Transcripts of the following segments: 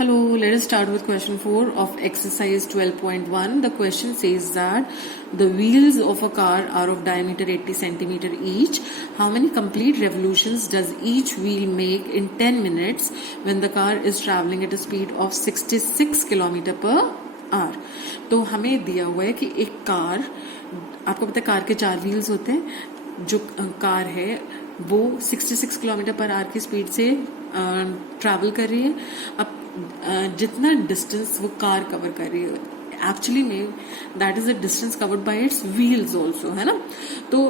Hello, let us start with question 4 of exercise 12.1. The question says that the wheels of a car are of diameter 80 centimeter each. How many complete revolutions does each wheel make in 10 minutes when the car is traveling at a speed of 66 km per hour? तो हमें दिया हुआ है कि एक car, आपको पता है कार के 4 व्हील्स होते हैं, जो कार है वो 66 किलोमीटर पर आवर की स्पीड से ट्रैवल कर रही है. अब जितना डिस्टेंस वो कार कवर कर रही है एक्चुअली में that is the distance covered bye it's wheels also, है ना. तो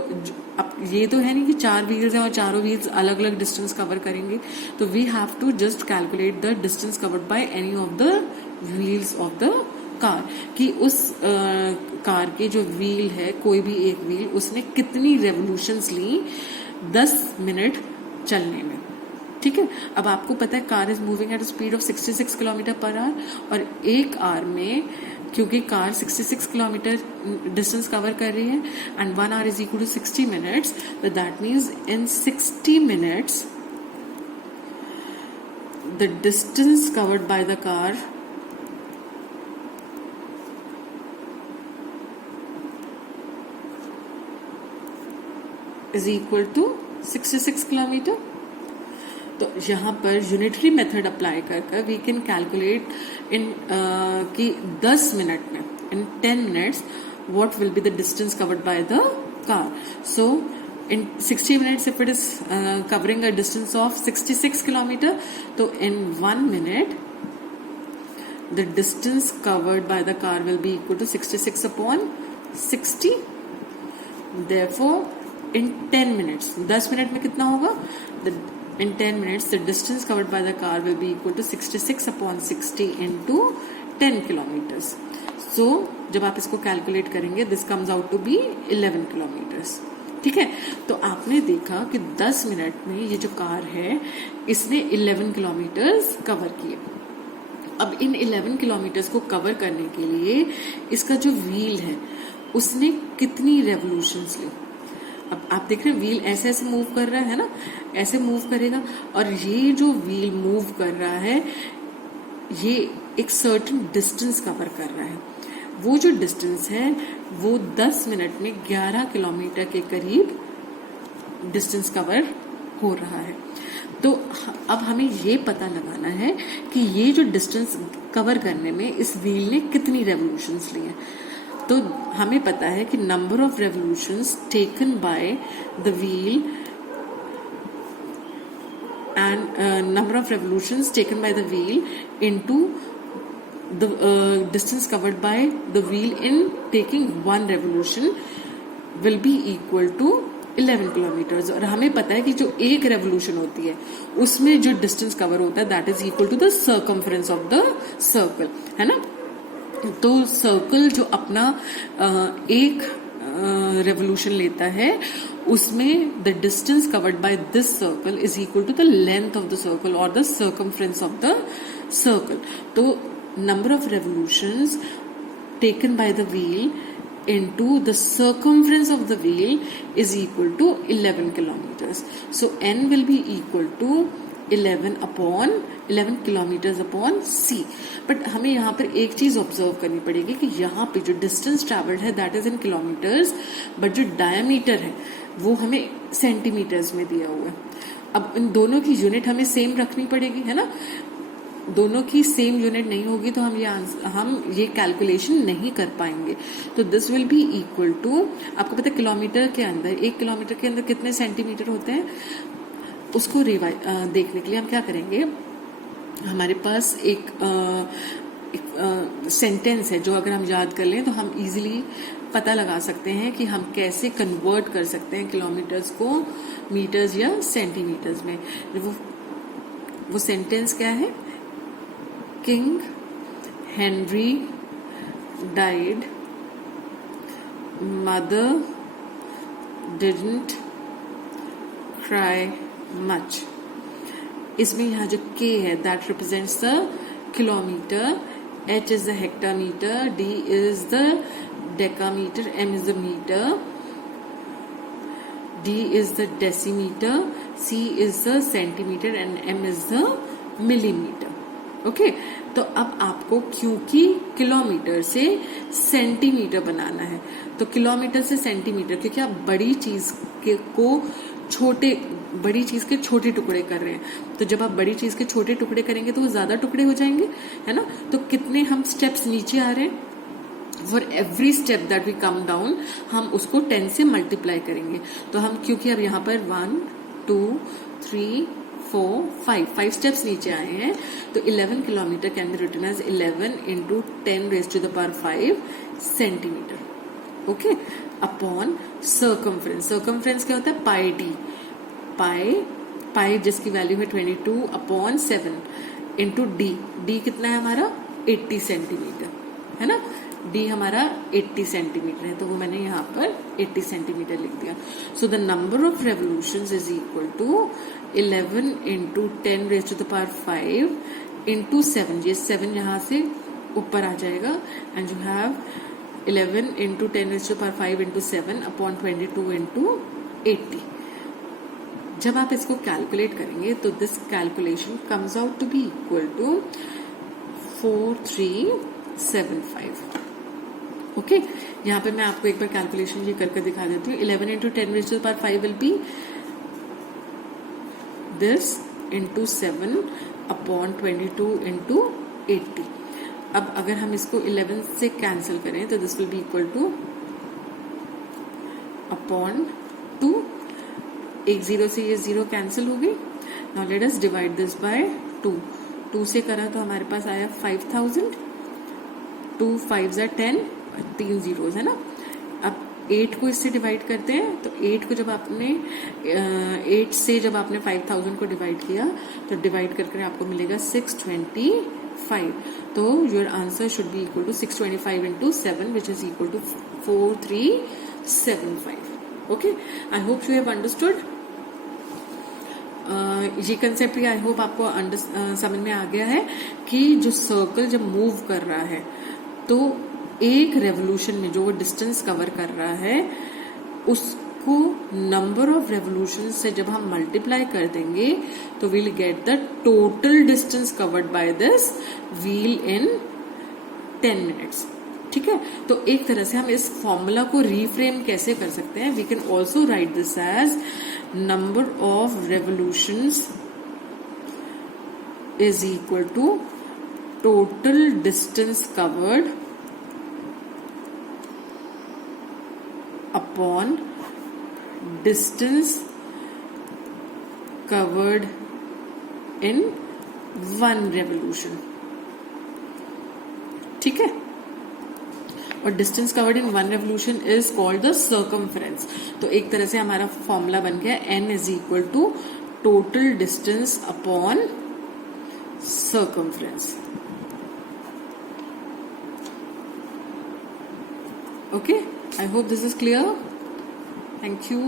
अब ये तो है नहीं कि 4 व्हील्स हैं और चारों व्हील्स अलग अलग डिस्टेंस कवर करेंगे. तो we have to just calculate the distance covered by any of the wheels of the car, कि उस कार के जो व्हील है, कोई भी एक व्हील, उसने कितनी रेवोल्यूशंस ली 10 मिनट चलने में. ठीक है. अब आपको पता है car is moving at speed of 66 kilometre per hour और एक आवर में, क्योंकि कार 66 किलोमीटर डिस्टेंस कवर कर रही है and 1 hour is equal to 60 minutes, that means in 60 minutes the distance covered by the car is equal to 66 kilometre. तो यहाँ पर यूनिटरी मेथड अप्लाई कर वी कैन कैलकुलेट इन कि 10 minute में, in 10 minutes what will be the distance covered by the car. So in 60 minutes if it is covering a distance of 66 kilometer, so in 1 minute the distance covered by the car will be equal to 66 upon 60. Therefore in 10 minutes, 10 minute में कितना होगा, in 10 minutes the distance covered by the car will be equal to 66 upon 60 into 10 kilometers. So जब आप इसको calculate करेंगे this comes out to be 11 kilometers. ठीक है. तो आपने देखा कि 10 मिनट में ये जो कार है इसने 11 किलोमीटर्स कवर किए. अब इन 11 किलोमीटर्स को कवर करने के लिए इसका जो व्हील है उसने कितनी रेवोल्यूशंस ली. अब आप देख रहे हैं व्हील ऐसे ऐसे मूव कर रहा है ना, ऐसे मूव करेगा और ये जो व्हील मूव कर रहा है ये एक सर्टेन डिस्टेंस कवर कर रहा है. वो जो डिस्टेंस है वो 10 मिनट में 11 किलोमीटर के करीब डिस्टेंस कवर हो रहा है. तो अब हमें ये पता लगाना है कि ये जो डिस्टेंस कवर करने में इस व्हील ने कितनी रेवोल्यूशंस ली हैं. तो हमें पता है कि number of revolutions taken by the wheel and number of revolutions taken by the wheel into the distance covered by the wheel in taking one revolution will be equal to 11 kilometers. और हमें पता है कि जो एक revolution होती है उसमें जो डिस्टेंस कवर होता है that is equal to the circumference of the circle, है ना. तो सर्कल जो अपना एक रेवोल्यूशन लेता है उसमें the distance covered by this circle is equal to the length of the circle और the circumference of the circle. तो number of revolutions taken by the wheel into the circumference of the wheel is equal to 11 kilometers. So n will be equal to 11 kilometers upon c. But हमें यहाँ पर एक चीज observe करनी पड़ेगी कि यहाँ पे जो डिस्टेंस ट्रेवल्ड है that is in kilometres, but जो डायमीटर है वो हमें सेंटीमीटर्स में दिया हुआ है. अब इन दोनों की यूनिट हमें सेम रखनी पड़ेगी, है ना. दोनों की सेम यूनिट नहीं होगी तो हम ये कैलकुलेशन नहीं कर पाएंगे. तो this will be equal to, आपको पता है किलोमीटर के अंदर, 1 किलोमीटर के अंदर कितने सेंटीमीटर होते हैं, उसको देखने के लिए हम क्या करेंगे, हमारे पास एक सेंटेंस है जो अगर हम याद कर लें तो हम इजीली पता लगा सकते हैं कि हम कैसे कन्वर्ट कर सकते हैं किलोमीटर्स को मीटर्स या सेंटीमीटर्स में. वो सेंटेंस क्या है, King Henry died, mother didn't cry much. इसमें यहाँ जो K है that represents the kilometer, H is the hectometer, D is the decameter, M is the meter, D is the decimeter, C is the centimeter and M is the millimeter. Okay तो अब आपको क्योंकि kilometre से centimetre बनाना है, तो kilometre से centimetre, क्योंकि आप बड़ी चीज बड़ी चीज के छोटे टुकड़े कर रहे हैं, तो जब आप बड़ी चीज के छोटे टुकड़े करेंगे तो वो ज्यादा टुकड़े हो जाएंगे, है ना। तो कितने हम स्टेप्स नीचे आ रहे हैं, for every step that we come down हम उसको 10 से मल्टीप्लाई करेंगे। तो हम क्योंकि अब यहाँ पर 1 2 3 4 5 स्टेप्स नीचे आए हैं, तो 11 kilometre can be written as 11 into 10 raise to the power 5 centimetre. Okay upon circumference, circumference क्या होता है, पाई डी, पाई जिसकी वैल्यू है 22 अपॉन 7 इंटू डी कितना है हमारा 80 सेंटीमीटर, है ना। डी हमारा 80 सेंटीमीटर है, तो वो मैंने यहाँ पर 80 सेंटीमीटर लिख दिया। So the number of revolutions is equal to 11 into 10 raise to the power 5 into 7, ये 7 यहाँ से ऊपर आ जाएगा, and you have 11 into 10 raise to the power 5 into 7 upon 22 into 80। जब आप इसको कैलकुलेट करेंगे तो this calculation comes out to be equal to 4375। Okay यहाँ पे मैं आपको एक बार कैलकुलेशन ये करके दिखा देती हूँ। 11 into 10 raise to the power 5 will be this into 7 upon 22 into 80। अब अगर हम इसको 11 से कैंसिल करें तो this will be equal two upon 2, एक 0 से ये 0 कैंसिल हो गई। Now let us divide this by 2 से करा तो हमारे पास आया 5000, 2 5 are 10, 3 zeros है ना। अब 8 को इससे डिवाइड करते हैं, तो 8 को जब आपने 8 से जब आपने 5000 को डिवाइड किया तो डिवाइड करके आपको मिलेगा 625। तो your answer should be equal to 625 into 7 which is equal to 4375। Okay I hope you have understood. ये कंसेप्ट भी आई होप आपको समझ में आ गया है कि जो सर्कल जब मूव कर रहा है तो एक रेवोल्यूशन में जो वो डिस्टेंस कवर कर रहा है उसको नंबर ऑफ रेवोल्यूशन से जब हम मल्टीप्लाई कर देंगे तो we'll get the total distance covered by this wheel in 10 minutes. ठीक है, तो एक तरह से हम इस फॉर्मूला को रीफ्रेम कैसे कर सकते हैं, we can also write this as number of revolutions is equal to total distance covered upon distance covered in one revolution। ठीक है, और distance covered in one revolution is called the circumference. तो एक तरह से हमारा फॉर्मूला बन गया n is equal to total distance upon circumference. Okay I hope this is clear. Thank you.